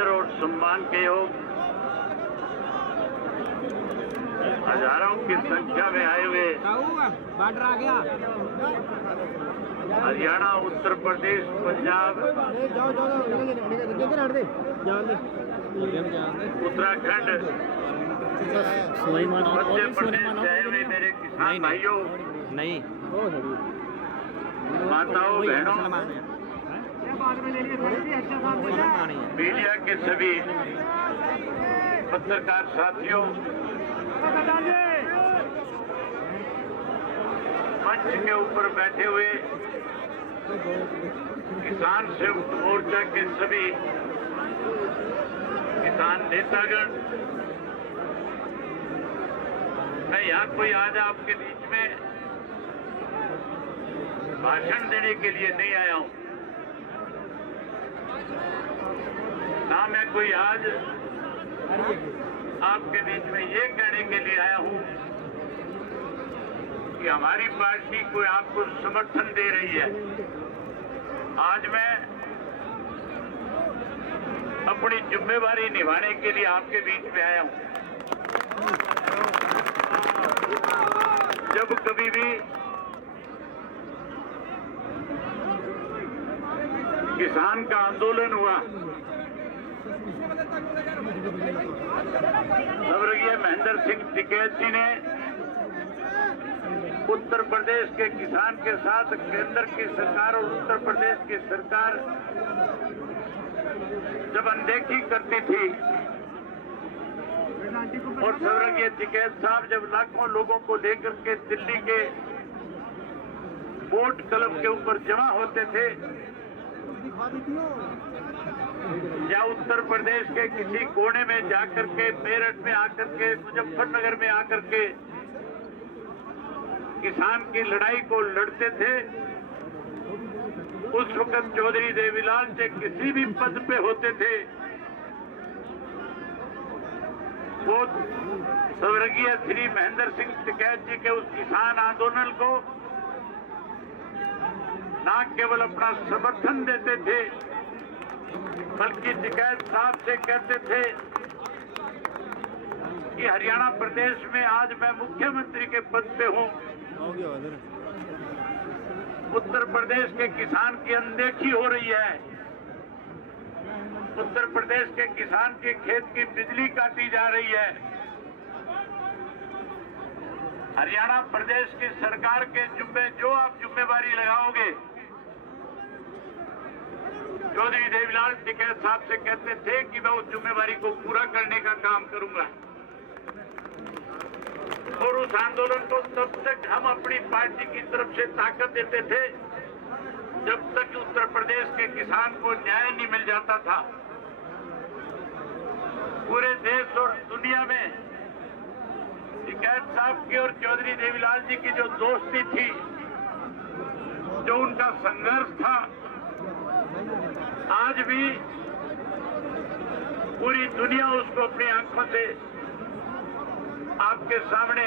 आदर और सम्मान के योग हजारों की संख्या में आए हुए बॉर्डर आ गया हरियाणा, उत्तर प्रदेश, पंजाब, उत्तराखंड, मध्य प्रदेश से आए हुए मेरे किसान भाइयों, नहीं माताओं, बहनों, मीडिया के सभी पत्रकार साथियों, मंच के ऊपर बैठे हुए किसान संयुक्त मोर्चा के सभी किसान नेतागण, मैं यहाँ कोई आज आपके बीच में भाषण देने के लिए नहीं आया हूँ, ना मैं कोई आज आपके बीच में ये कहने के लिए आया हूँ कि हमारी पार्टी कोई आपको समर्थन दे रही है। आज मैं अपनी जिम्मेवारी निभाने के लिए आपके बीच में आया हूँ। जब कभी भी किसान का आंदोलन हुआ, स्वर्गीय महेंद्र सिंह टिकैत जी ने उत्तर प्रदेश के किसान के साथ केंद्र की सरकार और उत्तर प्रदेश की सरकार जब अनदेखी करती थी और स्वर्गीय टिकैत साहब जब लाखों लोगों को लेकर के दिल्ली के बोट क्लब के ऊपर जमा होते थे या उत्तर प्रदेश के किसी कोने में जाकर के, मेरठ में आकर के, मुजफ्फरनगर में आकर के किसान की लड़ाई को लड़ते थे, उस वक्त चौधरी देवीलाल से किसी भी पद पे होते थे, वो स्वर्गीय श्री महेंद्र सिंह टिकैत जी के उस किसान आंदोलन को न केवल अपना समर्थन देते थे, बल्कि टिकैत साहब से कहते थे कि हरियाणा प्रदेश में आज मैं मुख्यमंत्री के पद पे हूं, उत्तर प्रदेश के किसान की अनदेखी हो रही है, उत्तर प्रदेश के किसान के खेत की बिजली काटी जा रही है, हरियाणा प्रदेश की सरकार के जो आप जिम्मेवारी लगाओगे, चौधरी देवीलाल टिकैत साहब से कहते थे कि मैं उस जिम्मेवारी को पूरा करने का काम करूंगा। और उस आंदोलन को तब तक हम अपनी पार्टी की तरफ से ताकत देते थे जब तक उत्तर प्रदेश के किसान को न्याय नहीं मिल जाता था। पूरे देश और दुनिया में टिकैत साहब की और चौधरी देवीलाल जी की जो दोस्ती थी, जो उनका संघर्ष था, आज भी पूरी दुनिया उसको अपनी आंखों से आपके सामने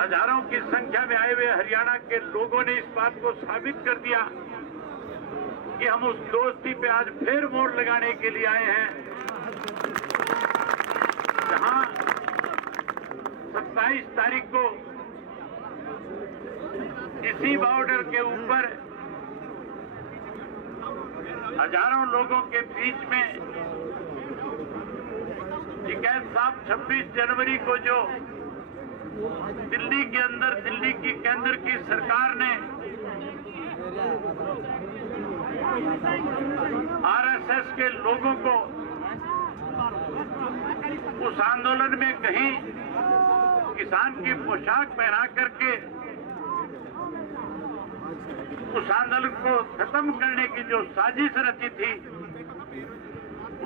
हजारों की संख्या में आए हुए हरियाणा के लोगों ने इस बात को साबित कर दिया कि हम उस दोस्ती पे आज फिर मोड़ लगाने के लिए आए हैं, जहां 27 तारीख को इसी बॉर्डर के ऊपर हजारों लोगों के बीच में टिकैत साहब 26 जनवरी को जो दिल्ली के अंदर दिल्ली की केंद्र की सरकार ने आरएसएस के लोगों को उस आंदोलन में कहीं किसान की पोशाक पहना करके उस आंदोलन को खत्म करने की जो साजिश रची थी,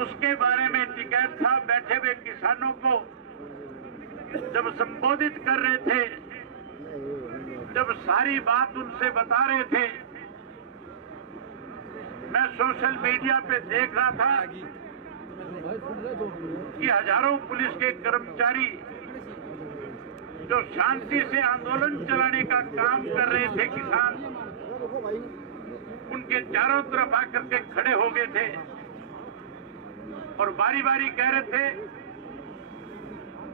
उसके बारे में टिकैत साहब बैठे हुए किसानों को जब संबोधित कर रहे थे, जब सारी बात उनसे बता रहे थे, मैं सोशल मीडिया पे देख रहा था कि हजारों पुलिस के कर्मचारी जो शांति से आंदोलन चलाने का काम कर रहे थे, किसान उनके चारों तरफ आकर के खड़े हो गए थे और बारी बारी कह रहे थे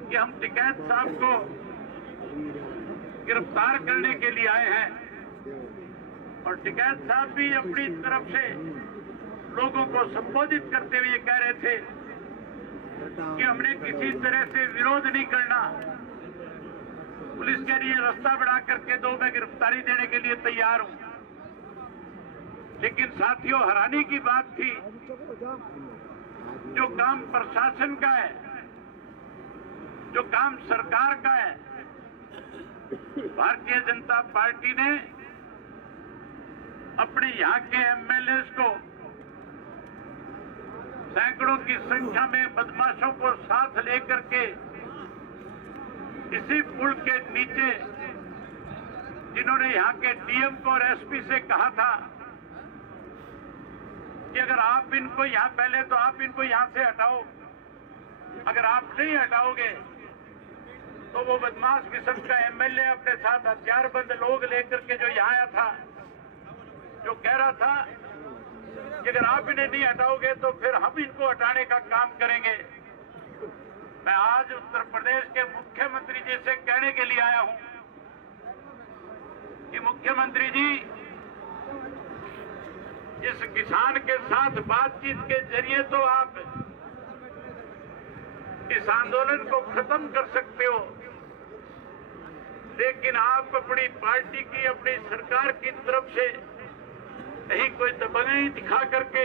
कि हम टिकैत साहब को गिरफ्तार करने के लिए आए हैं, और टिकैत साहब भी अपनी तरफ से लोगों को संबोधित करते हुए कह रहे थे कि हमने किसी तरह से विरोध नहीं करना, पुलिस के लिए रास्ता बना करके दो, मैं गिरफ्तारी देने के लिए तैयार हूं। लेकिन साथियों, हैरानी की बात थी, जो काम प्रशासन का है, जो काम सरकार का है, भारतीय जनता पार्टी ने अपने यहां के एमएलए को सैकड़ों की संख्या में बदमाशों को साथ लेकर के इसी पुल के नीचे, जिन्होंने यहां के डीएम को और एसपी से कहा था कि अगर आप इनको यहां, पहले तो आप इनको यहां से हटाओ, अगर आप नहीं हटाओगे तो वो बदमाश किस्म का एमएलए अपने साथ हथियारबंद लोग लेकर के जो यहां आया था, जो कह रहा था कि अगर आप इन्हें नहीं हटाओगे तो फिर हम इनको हटाने का काम करेंगे। मैं आज उत्तर प्रदेश के मुख्यमंत्री जी से कहने के लिए आया हूं कि मुख्यमंत्री जी, इस किसान के साथ बातचीत के जरिए तो आप इस आंदोलन को खत्म कर सकते हो, लेकिन आप अपनी पार्टी की, अपनी सरकार की तरफ से कहीं कोई दबंगई दिखा करके,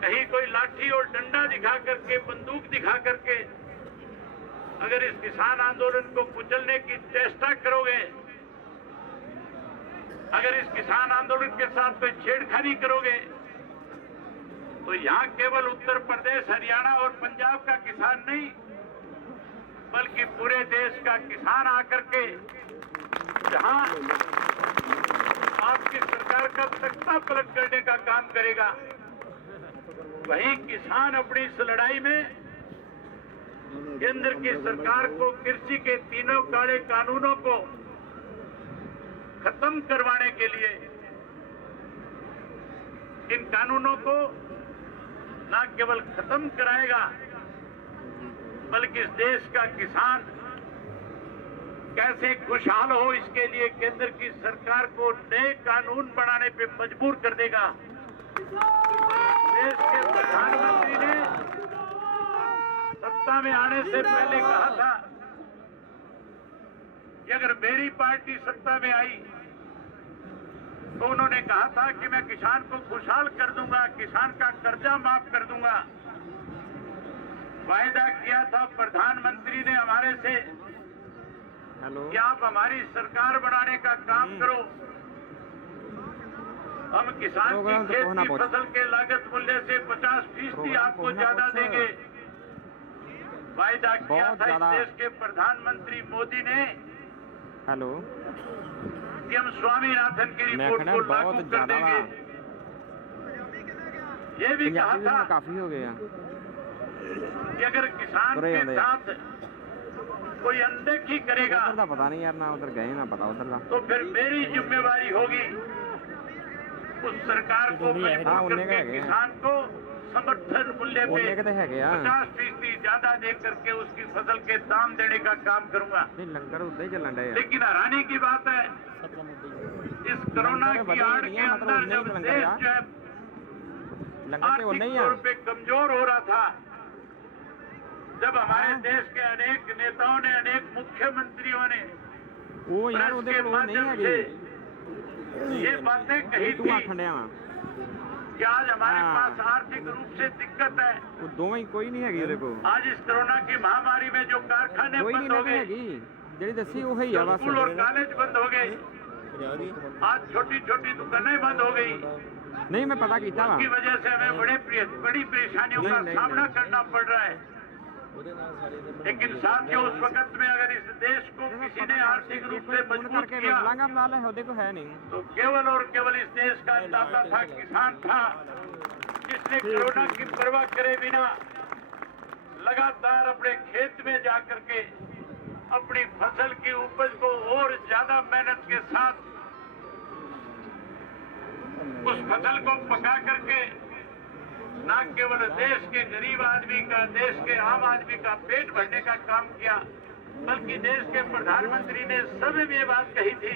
कहीं कोई लाठी और डंडा दिखा करके, बंदूक दिखा करके अगर इस किसान आंदोलन को कुचलने की चेष्टा करोगे, अगर इस किसान आंदोलन के साथ कोई छेड़खानी करोगे, तो यहां केवल उत्तर प्रदेश, हरियाणा और पंजाब का किसान नहीं, बल्कि पूरे देश का किसान आकर के जहां आपकी सरकार का तख्ता पलट करने का काम करेगा, वहीं किसान अपनी इस लड़ाई में केंद्र की सरकार को कृषि के तीनों काले कानूनों को खत्म करवाने के लिए, इन कानूनों को न केवल खत्म कराएगा, बल्कि इस देश का किसान कैसे खुशहाल हो, इसके लिए केंद्र की सरकार को नए कानून बनाने पे मजबूर कर देगा। देश के प्रधानमंत्री ने सत्ता में आने से पहले कहा था कि अगर मेरी पार्टी सत्ता में आई तो उन्होंने कहा था कि मैं किसान को खुशहाल कर दूंगा, किसान का कर्जा माफ कर दूंगा। वायदा किया था प्रधानमंत्री ने हमारे से कि आप हमारी सरकार बनाने का काम करो, हम किसान की खेत की फसल के लागत मूल्य से 50% आपको ज्यादा देंगे। वायदा किया था इस देश के प्रधानमंत्री मोदी ने कि हम स्वामीनाथन की रिपोर्ट को लागू कर देंगे। ये भी कहा था काफी हो गया कि अगर किसान के साथ कोई अनदेखी करेगा, पता नहीं यार, ना उधर गए ना पता उधर का, तो फिर मेरी जिम्मेवारी होगी उस सरकार को मजबूर करके किसान को समर्थन मूल्य पे 50% ज्यादा दे करके उसकी फसल के दाम देने का काम करूंगा। लंगर उधर ही चलन रहे। लेकिन हैरानी की बात है, इस कोरोना की आड़ के अंदर जब देश जो है आर्थिक तौर पे कमजोर हो रहा था, जब हमारे देश के अनेक नेताओं ने, अनेक मुख्यमंत्रियों ने प्रेस के माध्यम से ये बातें कही थी कि आज हमारे पास आर्थिक रूप से दिक्कत है, कोई नहीं है। देखो आज इस कोरोना की महामारी में जो कारखाने बंद हो गए, स्कूल और कॉलेज बंद हो गए, आज छोटी छोटी दुकानें बंद हो गई, नहीं मैं पता किया, उसकी वजह से हमें बड़ी परेशानियों का सामना करना पड़ रहा है। लेकिन साथियों, उस वक्त में अगर इस देश को किसी ने आर्थिक रूप से मजबूत किया तो केवल और केवल इस देश का दाता था, किसान था, जिसने कोरोना की परवाह करे बिना लगातार अपने खेत में जाकर के अपनी फसल की उपज को और ज्यादा मेहनत के साथ उस फसल को पका करके न केवल देश के गरीब आदमी का, देश के आम आदमी का पेट भरने का काम किया, बल्कि देश के प्रधानमंत्री ने सब ये बात कही थी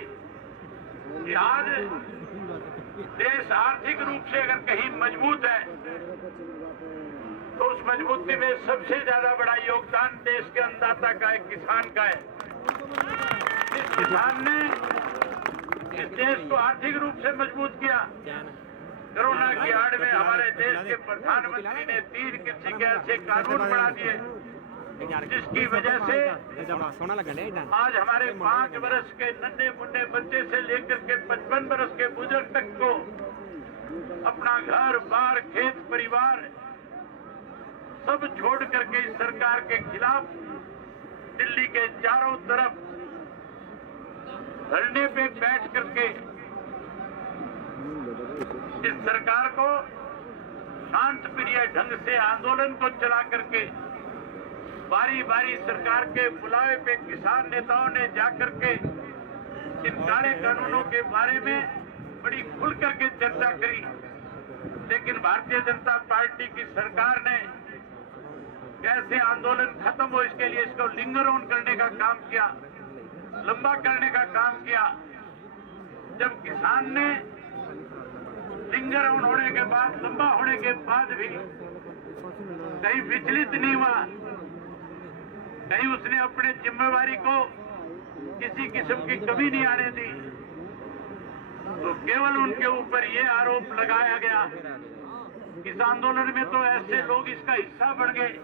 कि आज देश आर्थिक रूप से अगर कहीं मजबूत है तो उस मजबूती में सबसे ज्यादा बड़ा योगदान देश के अन्नदाता का है, किसान का है। इस किसान ने इस देश को आर्थिक रूप से मजबूत किया। कोरोना की आड़ में हमारे देश के प्रधानमंत्री ने 3 कृषि के ऐसे कानून बना दिए जिसकी वजह से आज हमारे 5 वर्ष के नन्हे मुन्ने बच्चे से लेकर के 55 वर्ष के बुजुर्ग तक को अपना घर बार खेत परिवार सब छोड़ करके इस सरकार के खिलाफ दिल्ली के चारों तरफ धरने पे बैठ करके इस सरकार को शांत प्रिय ढंग से आंदोलन को चला करके बारी बारी सरकार के बुलावे पे किसान नेताओं ने जाकर के इन काले कानूनों के बारे में बड़ी खुल करके चर्चा करी। लेकिन भारतीय जनता पार्टी की सरकार ने कैसे आंदोलन खत्म हो इसके लिए इसको लिंगर ऑन करने का काम किया, लंबा करने का काम किया। जब किसान ने लिंगर ऑन होने के बाद, लंबा होने के बाद भी कहीं विचलित नहीं हुआ, कहीं उसने अपने जिम्मेवारी को किसी किस्म की कमी नहीं आने दी, तो केवल उनके ऊपर ये आरोप लगाया गया इस आंदोलन में तो ऐसे लोग इसका हिस्सा बन गए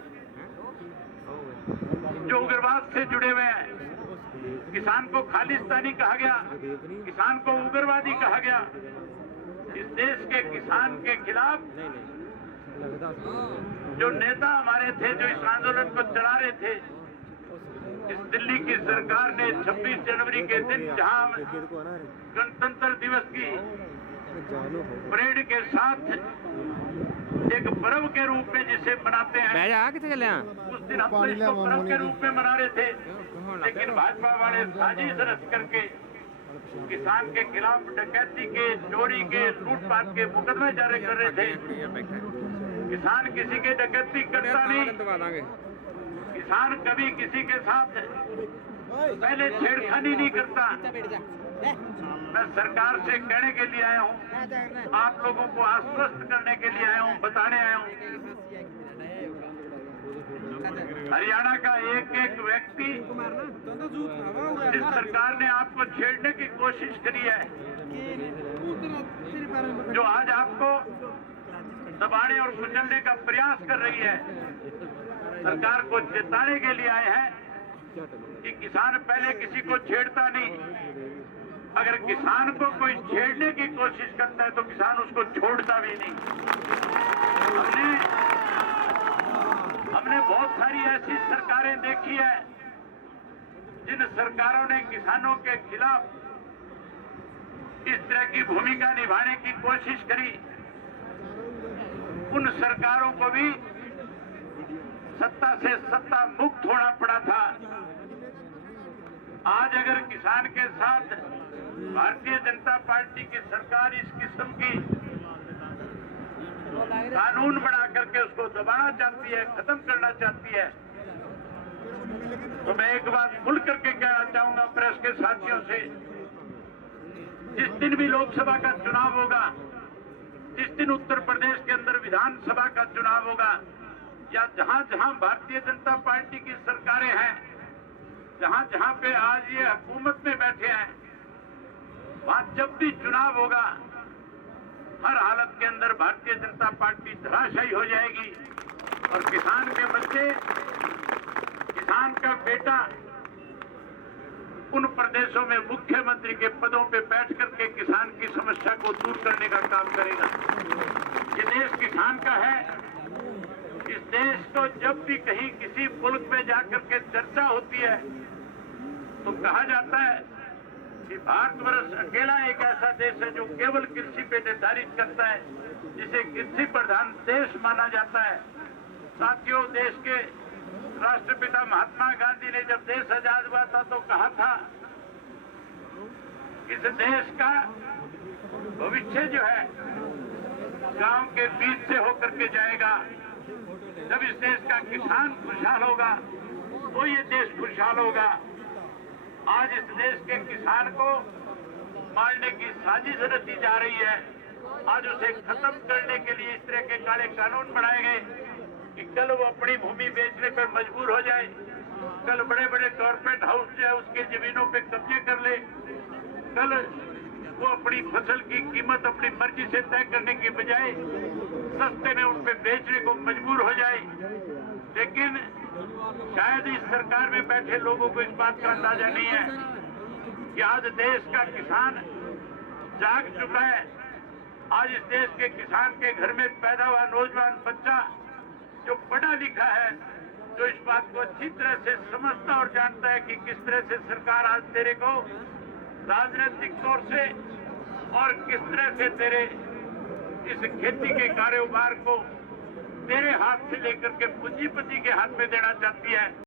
जो उग्रवाद से जुड़े हुए हैं। किसान को खालिस्तानी कहा गया, किसान को उग्रवादी कहा गया। इस देश के किसान के खिलाफ जो नेता हमारे थे जो इस आंदोलन को चला रहे थे, इस दिल्ली की सरकार ने 26 जनवरी के दिन जहां गणतंत्र दिवस की परेड के साथ एक पर्व के रूप में जिसे मनाते हैं, उस दिन हम इसको पर्व के रूप में मना रहे थे। लेकिन भाजपा वाले साजिश रच करके किसान के खिलाफ डकैती के, चोरी के, लूटपाट के मुकदमे जारी कर रहे थे। किसान किसी के डकैती करता नहीं, किसान कभी किसी के साथ पहले छेड़खानी नहीं करता। मैं सरकार से कहने के लिए आया हूँ, आप लोगों को आश्वस्त करने के लिए आया हूँ, बताने आया हूँ। हरियाणा का एक एक व्यक्ति जिस सरकार ने आपको छेड़ने की कोशिश करी है, जो आज आपको दबाने और कुचलने का प्रयास कर रही है, सरकार को चेताने के लिए आए हैं कि किसान पहले किसी को छेड़ता नहीं। अगर किसान को कोई छेड़ने की कोशिश करता है तो किसान उसको छोड़ता भी नहीं। हमने बहुत सारी ऐसी सरकारें देखी है जिन सरकारों ने किसानों के खिलाफ इस तरह की भूमिका निभाने की कोशिश करी। उन सरकारों को भी सत्ता से सत्ता मुक्त होना पड़ा था। आज अगर किसान के साथ भारतीय जनता पार्टी की सरकार इस किस्म की कानून बना करके उसको दबाना चाहती है, खत्म करना चाहती है, तो मैं एक बात खुल करके कहना चाहूंगा प्रेस के साथियों से, जिस दिन भी लोकसभा का चुनाव होगा, जिस दिन उत्तर प्रदेश के अंदर विधानसभा का चुनाव होगा, या जहां जहां भारतीय जनता पार्टी की सरकारें हैं, जहां जहां पे आज ये हुकूमत में बैठे हैं, वहां जब भी चुनाव होगा हर हालत के अंदर भारतीय जनता पार्टी धराशायी हो जाएगी और किसान के बच्चे, किसान का बेटा उन प्रदेशों में मुख्यमंत्री के पदों पे बैठ करके किसान की समस्या को दूर करने का काम करेगा। ये देश किसान का है। इस देश को जब भी कहीं किसी मुल्क में जाकर के चर्चा होती है तो कहा जाता है कि भारतवर्ष अकेला एक ऐसा देश है जो केवल कृषि पे निर्धारित करता है, जिसे कृषि प्रधान देश माना जाता है। साथियों, देश के राष्ट्रपिता महात्मा गांधी ने जब देश आजाद हुआ था तो कहा था इस देश का भविष्य जो है गांव के बीच से होकर के जाएगा। जब इस देश का किसान खुशहाल होगा तो ये देश खुशहाल होगा। आज इस देश के किसान को मारने की साजिश रची जा रही है। आज उसे खत्म करने के लिए इस तरह के काले कानून बनाए गए कि कल वो अपनी भूमि बेचने पर मजबूर हो जाए, कल बड़े बड़े कॉर्पोरेट हाउस जो है उसके जमीनों पे कब्जे कर ले, कल वो अपनी फसल की कीमत अपनी मर्जी से तय करने की बजाय सस्ते में उन पे बेचने को मजबूर हो जाए। लेकिन शायद इस सरकार में बैठे लोगों को इस बात का अंदाजा नहीं है कि आज देश का किसान जाग चुका है। आज इस देश के किसान के घर में पैदा हुआ नौजवान बच्चा जो पढ़ा लिखा है, जो इस बात को अच्छी तरह से समझता और जानता है कि किस तरह से सरकार आज तेरे को राजनीतिक तौर से और किस तरह से तेरे इस खेती के कारोबार को तेरे हाथ से लेकर के पूंजीपति के हाथ में देना चाहती है।